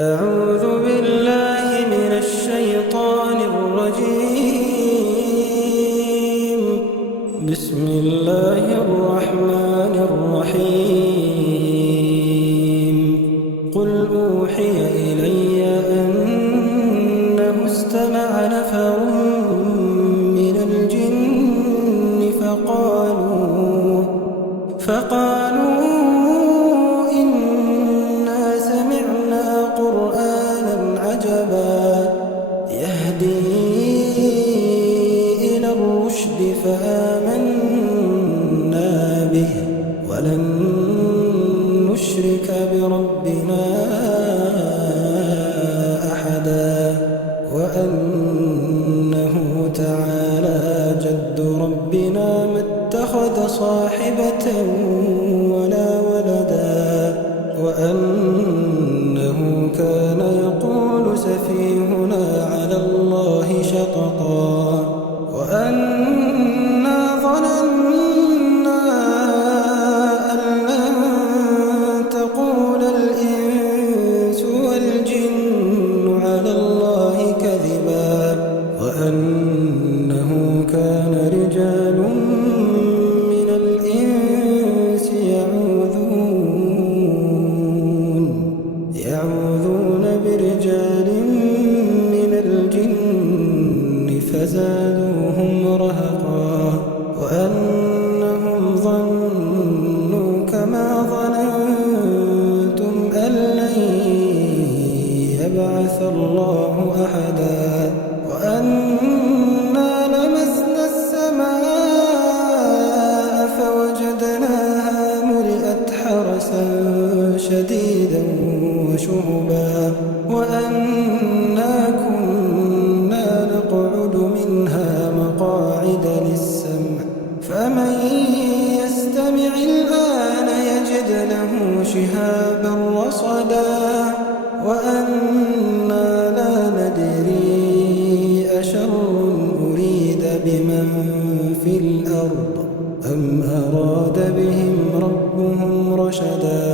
أعوذ بالله من الشيطان الرجيم. بسم الله الرحمن الرحيم. قل أوحي إلي أنه استمع نفر من الجن فقالوا إنا سمعنا قرآنا عجبا يهدي إلى الرشد فآمنا به ولن نشرك بربنا أحدا وأنه تعالى جد ربنا ما اتخذ صاحبة ولا ولدا وأنه كان يقول سفيهنا على الله شططا وأنا ظننا أن لن تقول الإنس والجن على الله كذبا وأنه كان رجال من الإنس يعوذون برجال من الجن فزادوهم رهقا وأنهم ظنوا كما ظننتم أن لن يبعث الله أحدا وأنا لمسنا السماء فوجدناها ملئت حرسا شديدا وشهبا وأنا كنا نقعد منها مقاعد للسمع فمن يستمع الآن يجد له شهابا رصدا وأنا لا ندري أشر أريد بمن في الأرض أم أراد بهم ربهم رشدا